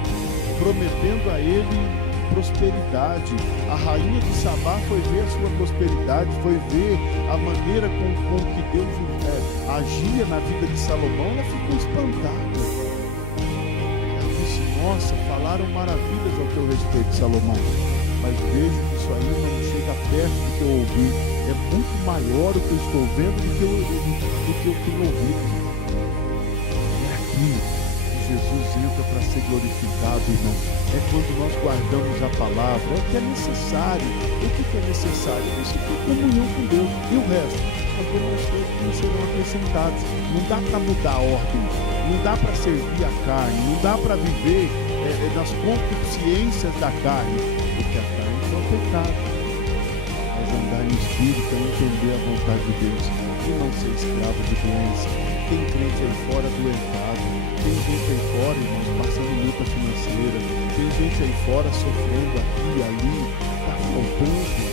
prometendo a ele prosperidade. A rainha de Sabá foi ver a sua prosperidade, foi ver a maneira com que Deus agia na vida de Salomão. Ela ficou espantada. Ela disse: nossa, falaram maravilhas ao teu respeito, Salomão, mas vejo que isso aí não chega perto do que eu ouvi. É muito maior o que eu estou vendo do que eu tenho ouvido. É aqui Jesus entra para ser glorificado, irmão. É quando nós guardamos a palavra, é o que é necessário. O que é necessário? Você tem comunhão com Deus. E o resto? As outras coisas não serão acrescentadas. Não dá para mudar a ordem. Não dá para servir a carne. Não dá para viver nas concupiscências da carne. Porque a carne é o pecado. Mas andar em espírito é entender a vontade de Deus. E não ser escravo de doença. Tem crente aí fora doentado. Tem gente aí fora, irmãos, passando luta financeira. Tem gente aí fora sofrendo aqui e ali. Está faltando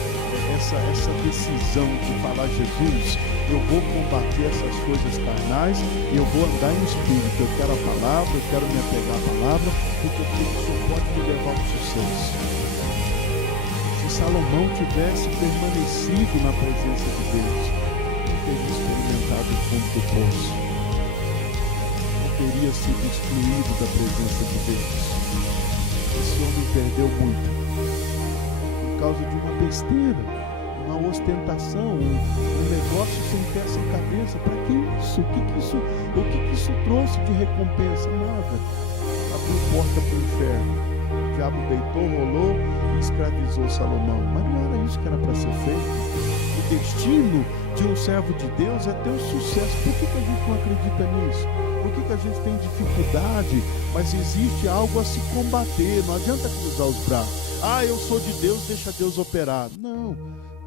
essa decisão de falar: Jesus, eu vou combater essas coisas carnais, eu vou andar em espírito. Eu quero a palavra, eu quero me apegar à palavra, porque eu sei que o Senhor pode me levar ao sucesso. Se Salomão tivesse permanecido na presença de Deus, não teria experimentado o fundo do poço. Teria sido excluído da presença de Deus. Esse homem perdeu muito por causa de uma besteira, uma ostentação, um negócio sem pé, sem cabeça. Para que isso? O que isso trouxe de recompensa? Nada. Abriu porta para o inferno. O diabo deitou, rolou e escravizou Salomão. Mas não era isso que era para ser feito. O destino de um servo de Deus é ter o sucesso. Por que a gente não acredita nisso? Por que a gente tem dificuldade? Mas existe algo a se combater. Não adianta cruzar os braços. Eu sou de Deus, deixa Deus operar. Não,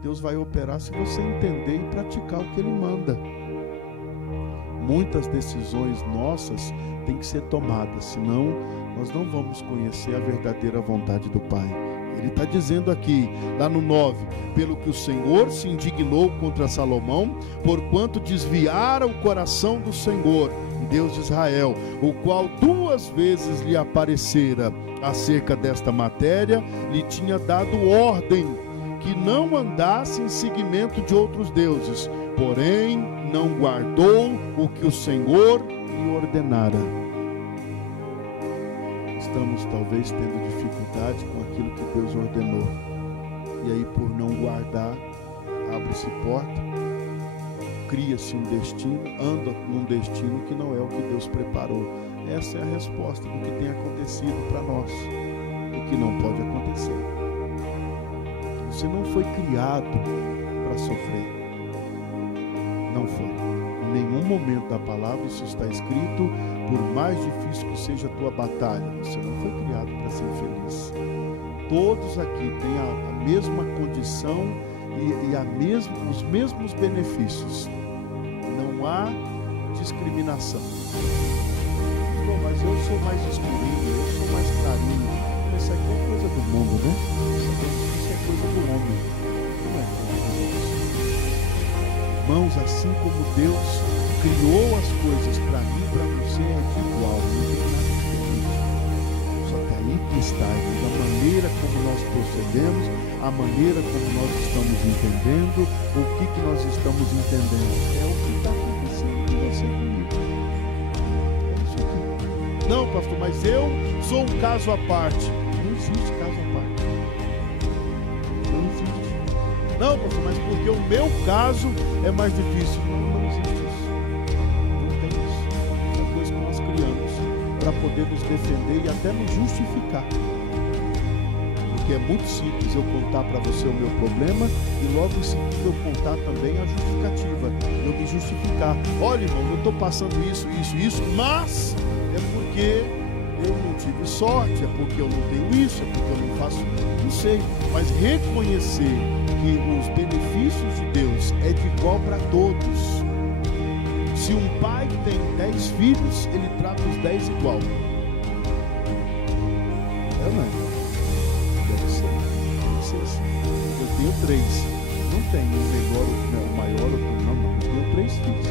Deus vai operar se você entender e praticar o que Ele manda. muitas decisões nossas têm que ser tomadas, senão nós não vamos conhecer a verdadeira vontade do Pai. Ele está dizendo aqui, lá no 9, pelo que o Senhor se indignou contra Salomão, porquanto desviara o coração do Senhor, Deus de Israel, o qual 2 vezes lhe aparecera acerca desta matéria, lhe tinha dado ordem que não andasse em seguimento de outros deuses, porém não guardou o que o Senhor lhe ordenara. Estamos talvez tendo dificuldade com aquilo que Deus ordenou, e aí por não guardar, abre-se porta, cria-se um destino, anda num destino que não é o que Deus preparou. Essa é a resposta do que tem acontecido para nós, o que não pode acontecer. Você não foi criado para sofrer, não foi. Em nenhum momento da palavra isso está escrito. Por mais difícil que seja a tua batalha, você não foi criado para ser feliz. Todos aqui têm a mesma condição e os mesmos benefícios. Não há discriminação. Bom, mas eu sou mais escurinho, eu sou mais clarinho. Isso aqui é coisa do mundo, né? Isso é coisa do homem. Não é coisa de Deus. Irmãos, assim como Deus criou as coisas para mim e para você, é de igual, não tem nada diferente. Só que aí que está, a maneira como nós procedemos, a maneira como nós estamos entendendo, o que nós estamos entendendo. É o que está acontecendo com você comigo. É isso aqui. Não, pastor, mas eu sou um caso à parte. Não existe caso à parte. Não existe. Não, pastor, mas porque o meu caso é mais difícil. Não existe isso. Para poder nos defender e até nos justificar. Porque é muito simples eu contar para você o meu problema e logo em seguida eu contar também a justificativa. Eu me justificar. Olha, irmão, eu estou passando isso, mas é porque eu não tive sorte, é porque eu não tenho isso, é porque eu não faço, não sei. Mas reconhecer que os benefícios de Deus é de igual para todos. Se um pai tem 10 filhos, ele trata os 10 igual. É, não é? Deve ser assim. Eu tenho 3. Não tenho o melhor, o maior, não. Eu tenho 3 filhos.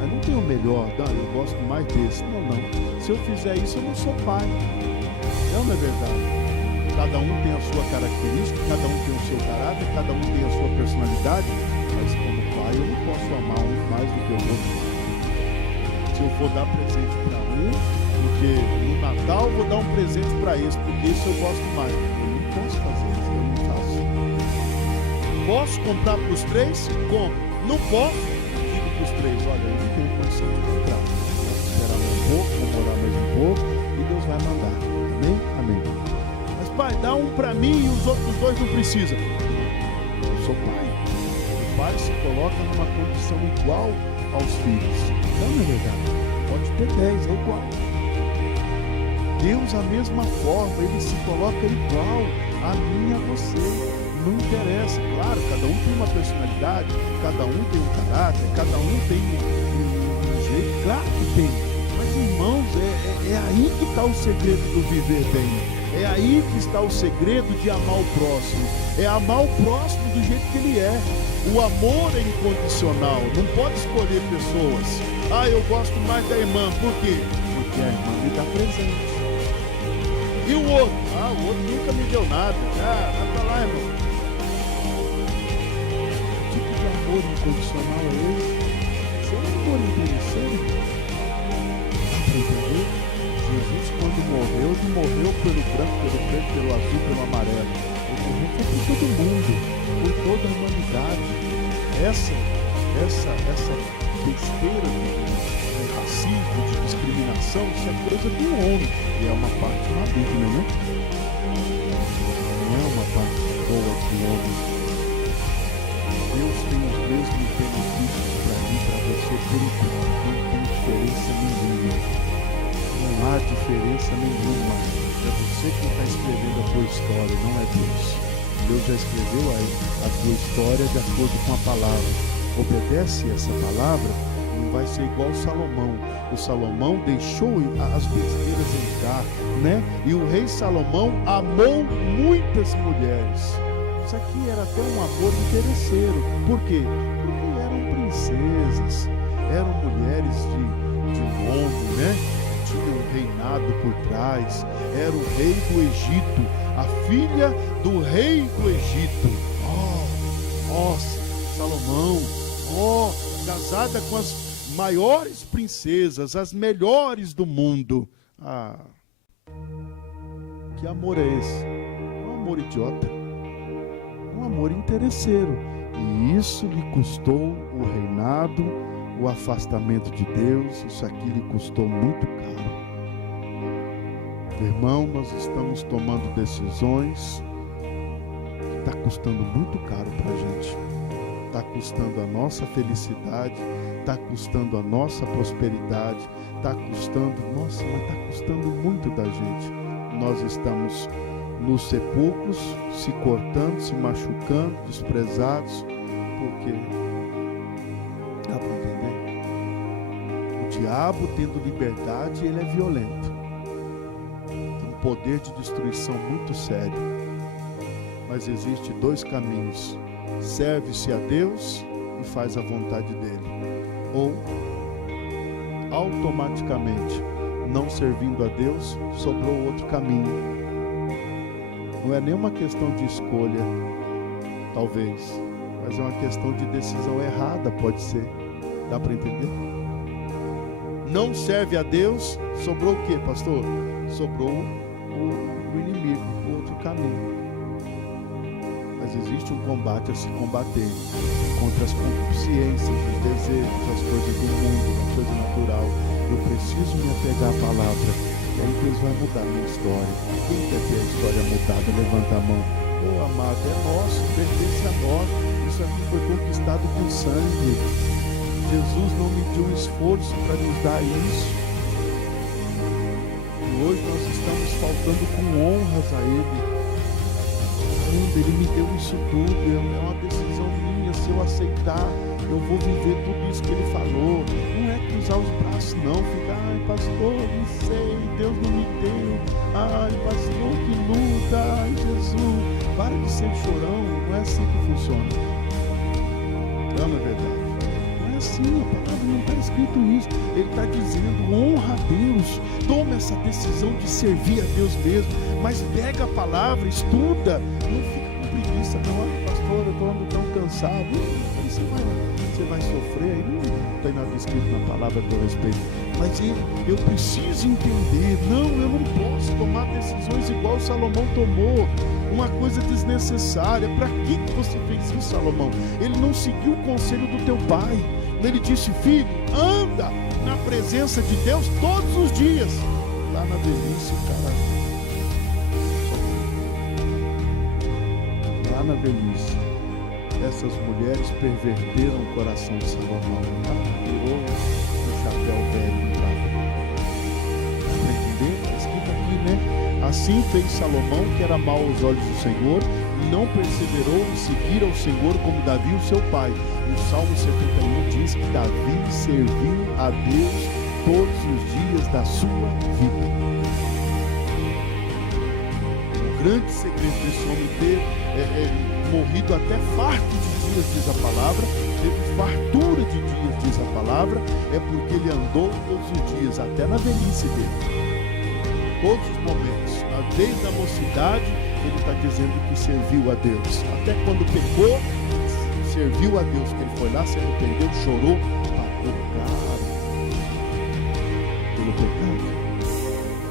Mas não tenho o melhor, não, eu gosto mais desse. Não. Se eu fizer isso, eu não sou pai. Não é verdade? Cada um tem a sua característica, cada um tem o seu caráter, cada um tem a sua personalidade. Mas como pai, eu não posso amar um mais do que o outro. Se eu for dar presente para um, porque no Natal eu vou dar um presente para esse, porque esse eu gosto mais. Eu não posso fazer isso, eu não faço. Posso comprar para os 3? Compro. Não posso? Digo para os 3, olha, eu não tenho condição de comprar. Vou esperar mais um pouco, vou morar mais um pouco, e Deus vai mandar. Amém? Amém. Mas pai, dá um para mim e os outros 2 não precisam. Eu sou pai. O pai se coloca numa condição igual aos filhos. Não é verdade? Pode ter 10, é igual. Deus, a mesma forma, Ele se coloca igual a mim e a você. Não interessa, claro, cada um tem uma personalidade, cada um tem um caráter, cada um tem um jeito, claro que tem. Mas, irmãos, é aí que está o segredo do viver bem. É aí que está o segredo de amar o próximo. É amar o próximo do jeito que ele é. O amor é incondicional, não pode escolher pessoas. Ah, eu gosto mais da irmã, por quê? Porque a irmã me dá presente. E o outro? Ah, o outro nunca me deu nada. Ah, vai pra lá, irmão. Que tipo de amor incondicional é esse? Isso é um amor interessante. Dá pra entender? Jesus, quando morreu, não morreu pelo branco, pelo preto, pelo azul, pelo amarelo. Ele morreu por todo mundo, por toda a humanidade. Essa besteira de racismo, de discriminação, isso é coisa do homem. E é uma parte maligna, né? Não é uma parte boa do homem. Deus tem os mesmos benefícios para mim, para você, por igual. Não tem diferença nenhuma. Não há diferença nenhuma. É você que está escrevendo a tua história, não é Deus. Deus já escreveu a tua história de acordo com a palavra. Obedece essa palavra Não vai ser igual o Salomão. O Salomão deixou as besteiras entrar, né? E o rei Salomão amou muitas mulheres. Isso aqui era até um amor interesseiro. Por quê? Porque eram princesas, eram mulheres de nome, né? Tinham um reinado por trás. Era o rei do Egito, a filha do rei do Egito. Salomão, casada com as maiores princesas, as melhores do mundo. Que amor é esse? Um amor idiota, um amor interesseiro. E isso lhe custou o reinado, o afastamento de Deus. Isso aqui lhe custou muito caro. Irmão, nós estamos tomando decisões que está custando muito caro para a gente. Está custando a nossa felicidade, está custando a nossa prosperidade, está custando, mas está custando muito da gente. Nós estamos nos sepulcros, se cortando, se machucando, desprezados, porque, dá para entender? O diabo, tendo liberdade, ele é violento. Tem um poder de destruição muito sério. Mas existe dois caminhos: serve-se a Deus e faz a vontade dele, ou automaticamente, não servindo a Deus, sobrou outro caminho. Não é nenhuma questão de escolha, talvez, mas é uma questão de decisão errada, pode ser. Dá para entender? Não serve a Deus, sobrou o que, pastor? Sobrou o inimigo, o outro caminho. Mas existe um combate a se combater contra as concupiscências, os desejos, as coisas do mundo, a coisa natural. Eu preciso me apegar à palavra, e aí Deus vai mudar a minha história. Quem quer ter a história mudada, levanta a mão. Amado, é nosso, pertence a nós. Isso aqui foi conquistado com sangue. Jesus não mediu esforço para nos dar isso. E hoje nós estamos faltando com honras a Ele. Ele me deu isso tudo, é uma decisão minha. Se eu aceitar, eu vou viver tudo isso que Ele falou. Não é cruzar os braços não, ficar, pastor, não sei, Deus não me deu, pastor, que luta, Jesus. Para de ser chorão, não é assim que funciona. Não é verdade? Não é assim, a palavra não está escrito isso. Ele está dizendo, honra a Deus, toma essa decisão de servir a Deus mesmo, mas pega a palavra, estuda, não fica com preguiça, não, pastor, eu estou andando tão cansado. Aí você vai sofrer, aí não tem nada escrito na palavra a teu respeito. Mas eu preciso entender, eu não posso tomar decisões igual Salomão tomou, uma coisa desnecessária. Para que você fez isso, Salomão? Ele não seguiu o conselho do teu pai. Ele disse, filho, anda na presença de Deus todos os dias. Lá na velhice, cara, lá na velhice, essas mulheres perverteram o coração de Salomão. Virou o chapéu velho. Está entendendo? Escrito aqui, né? Assim fez Salomão, que era mau aos olhos do Senhor, e não perseverou em seguir ao Senhor como Davi, o seu pai. O Salmo 71 diz que Davi serviu a Deus todos os dias da sua vida. O grande segredo desse homem ter morrido até farto de dias, diz a palavra, teve fartura de dias, diz a palavra, é porque ele andou todos os dias, até na velhice dele. Todos os momentos, desde a mocidade, ele está dizendo que serviu a Deus. Até quando pecou, serviu a Deus, que ele foi lá, se arrependeu, chorou, pagou caro pelo pecado.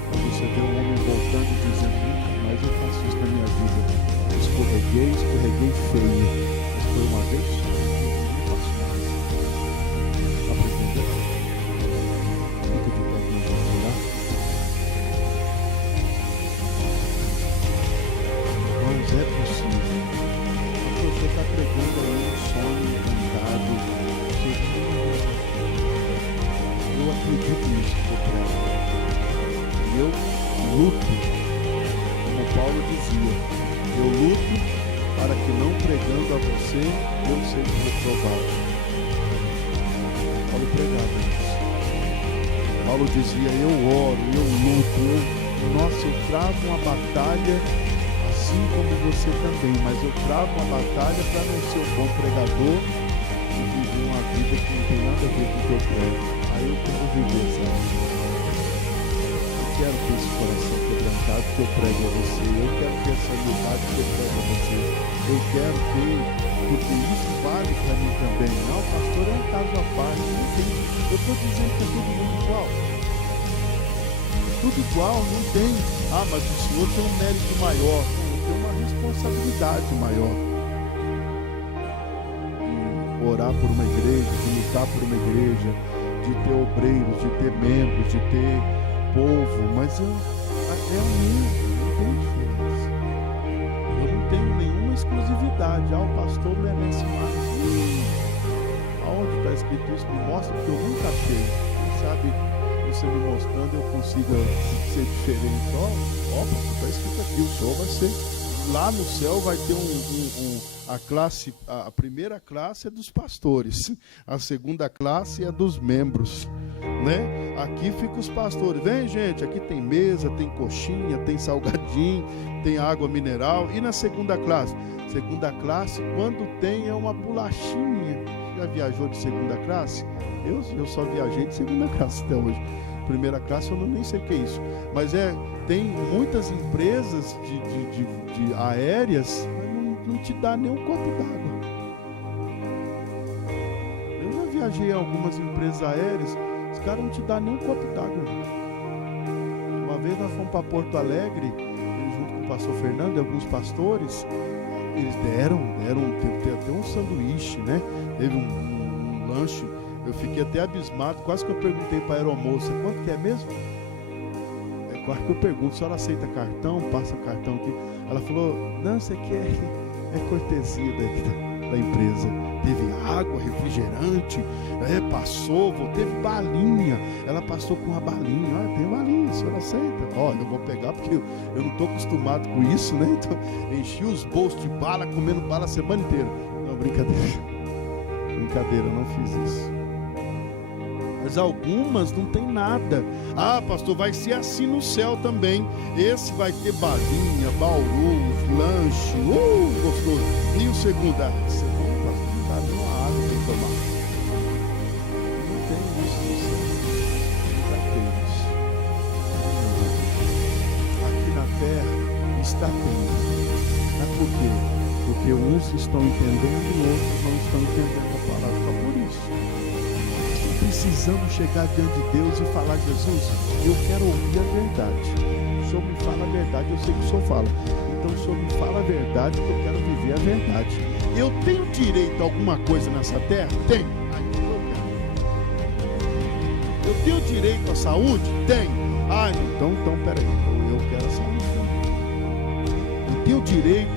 Quando você vê um homem voltando e dizendo, nunca mais eu faço isso na minha vida. Escorreguei feio. Mas foi uma vez só, não faço mais. Dá para entender? Fica de pé aqui, vamos orar. Irmãos, é possível. Você está pregando aí um sonho encantado. Eu acredito nisso que eu prego. E eu luto, como Paulo dizia, eu luto para que não pregando a você, eu seja reprovado. Paulo pregava isso. Paulo dizia, eu oro, eu luto, eu travo uma batalha assim como você também, mas eu travo uma batalha para não ser um bom pregador e viver uma vida que não tem nada a ver com o que eu prego. Aí eu quero viver, sabe? Eu quero ter esse coração quebrantado que eu prego a você, eu quero ter essa humildade que eu prego a você, eu quero ter, porque isso vale para mim também. Não, pastor, é um caso à parte, não tem. Eu estou dizendo que é todo mundo igual. Tudo igual, não tem. Ah, mas o senhor tem um mérito maior. Não, eu tenho uma responsabilidade maior. De orar por uma igreja, de lutar por uma igreja, de ter obreiros, de ter membros, de ter povo. Mas é o mesmo, não tem diferença. Eu não tenho nenhuma exclusividade. Ah, o pastor merece mais. Aonde está escrito isso? Me mostra, porque eu nunca achei. Quem sabe você me mostrando, eu consiga ser diferente. Ó, está escrito aqui, o senhor vai ser, lá no céu vai ter a classe, a primeira classe é dos pastores, a segunda classe é dos membros, né? Aqui ficam os pastores, vem gente, aqui tem mesa, tem coxinha, tem salgadinho, tem água mineral. E na segunda classe? Segunda classe, quando tem, é uma bolachinha. Já viajou de segunda classe? Eu só viajei de segunda classe até hoje. Primeira classe eu nem sei o que é isso. Mas tem muitas empresas de aéreas, mas não te dá nem um copo d'água. Eu já viajei em algumas empresas aéreas, os caras não te dão nem um copo d'água. Uma vez nós fomos para Porto Alegre, junto com o pastor Fernando e alguns pastores, eles deram teve até um sanduíche, né? Teve um lanche. Eu fiquei até abismado, quase que eu perguntei para a aeromoça, quanto que é mesmo? Quase que eu pergunto, se ela aceita cartão, passa o cartão aqui. Ela falou, não, isso aqui é cortesia da empresa. Teve água, refrigerante, passou, teve balinha. Ela passou com uma balinha, tem balinha, a senhora aceita? Olha, eu vou pegar porque eu não estou acostumado com isso, né? Então, enchi os bolsos de bala, comendo bala a semana inteira. Não, brincadeira, eu não fiz isso. Mas algumas não tem nada. Ah, pastor, vai ser assim no céu também. Esse vai ter balinha, baurus, lanche, gostoso. E o segundo? Você não dá nenhuma água para tomar. Não tem isso no céu. Para que isso? Aqui na terra está tendo. Mas por quê? Porque uns estão entendendo e outros não estão entendendo a palavra. Só por isso. Precisamos chegar diante de Deus e falar, Jesus, eu quero ouvir a verdade. O Senhor me fala a verdade, eu sei que o Senhor fala. Então o Senhor me fala a verdade, porque eu quero viver a verdade. Eu tenho direito a alguma coisa nessa terra? Tenho. Eu tenho direito à saúde? Tenho. Então peraí, eu quero a saúde. Eu tenho direito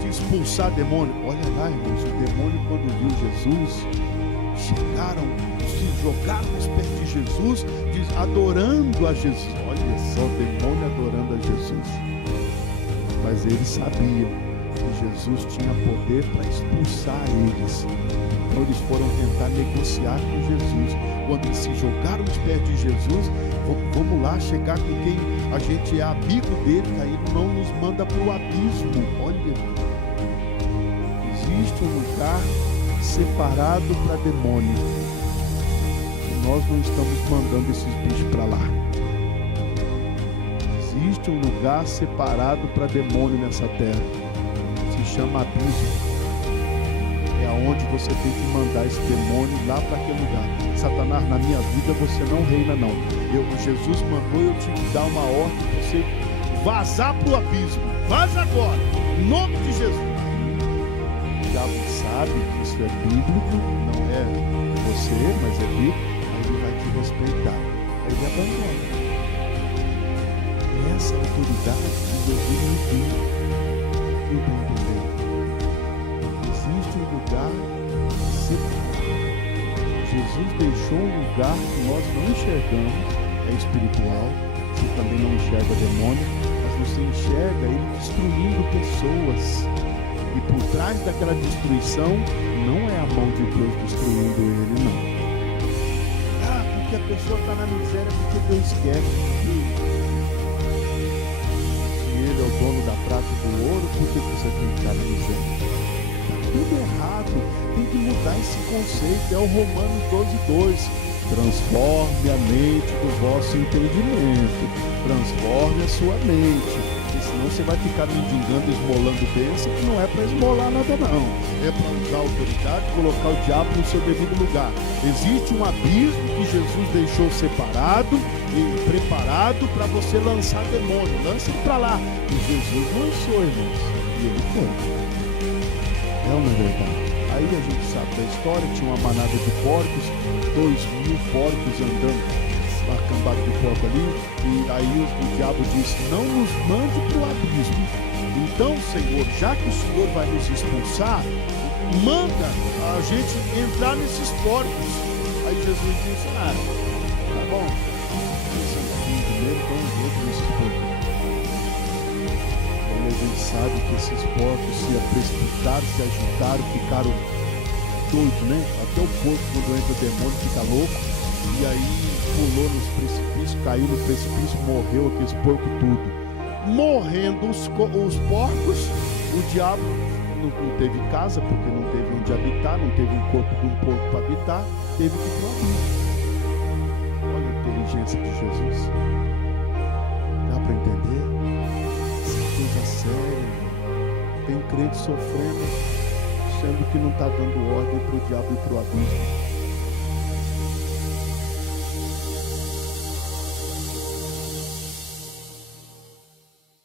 de expulsar demônio? Olha lá, irmãos, o demônio quando viu Jesus, chegaram, se jogaram nos pés de Jesus, adorando a Jesus. Olha só, o demônio adorando a Jesus. Mas eles sabiam que Jesus tinha poder para expulsar eles. Então eles foram tentar negociar com Jesus. Quando eles se jogaram nos pés de Jesus, vamos lá chegar com quem a gente é amigo dele, que aí não nos manda para o abismo. Olha, existe um lugar separado para demônio. Nós não estamos mandando esses bichos para lá. Existe um lugar separado para demônio nessa terra. Se chama abismo. É aonde você tem que mandar esse demônio lá para aquele lugar. Satanás, na minha vida você não reina não. Jesus mandou eu te dar uma ordem para você vazar para o abismo. Vaza agora, em nome de Jesus. O diabo sabe que isso é bíblico, não é você, mas é bíblico. Ele vai te respeitar. Aí ele abandona. Essa autoridade que Jesus me deu. Não está entendendo? Existe um lugar separado. Jesus deixou um lugar que nós não enxergamos, é espiritual. Você também não enxerga demônio, mas você enxerga ele destruindo pessoas. E por trás daquela destruição, não é a mão de Deus destruindo ele, não. pessoa está na miséria porque Deus quer. Se Ele é o dono da prata e do ouro, por que você tem que estar na miséria? Está tudo errado. Tem que mudar esse conceito. É o Romanos 12:2. Transforme a mente do vosso entendimento. Transforme a sua mente. Porque senão você vai ficar mendigando, esmolando bênção, que não é para esmolar nada não. É para usar a autoridade, colocar o diabo no seu devido lugar. Existe um abismo que Jesus deixou separado e preparado para você lançar demônio. Lance ele para lá. E Jesus lançou, irmãos. E ele foi. É uma verdade. Aí a gente sabe da história, tinha uma manada de porcos, 2.000 porcos andando, uma cambada de porco ali, e aí o diabo disse, não nos mande para o abismo. Então, Senhor, já que o Senhor vai nos expulsar, manda a gente entrar nesses porcos. Aí Jesus disse, tá bom, vocês são primeiro, então eu nesses porcos. A gente sabe que esses porcos se precipitaram, se agitaram, ficaram doidos, né? Até o porco, quando entra o demônio, fica louco. E aí pulou nos precipícios, caiu no precipício, morreu aqueles porcos tudo. Morrendo os porcos, o diabo não teve casa, porque não teve onde habitar, não teve um corpo de um porco para habitar, teve que ir para o abismo. Olha a inteligência de Jesus. Dá para entender? Coisa séria. Tem crente sofrendo, sendo que não está dando ordem para o diabo e para o abismo.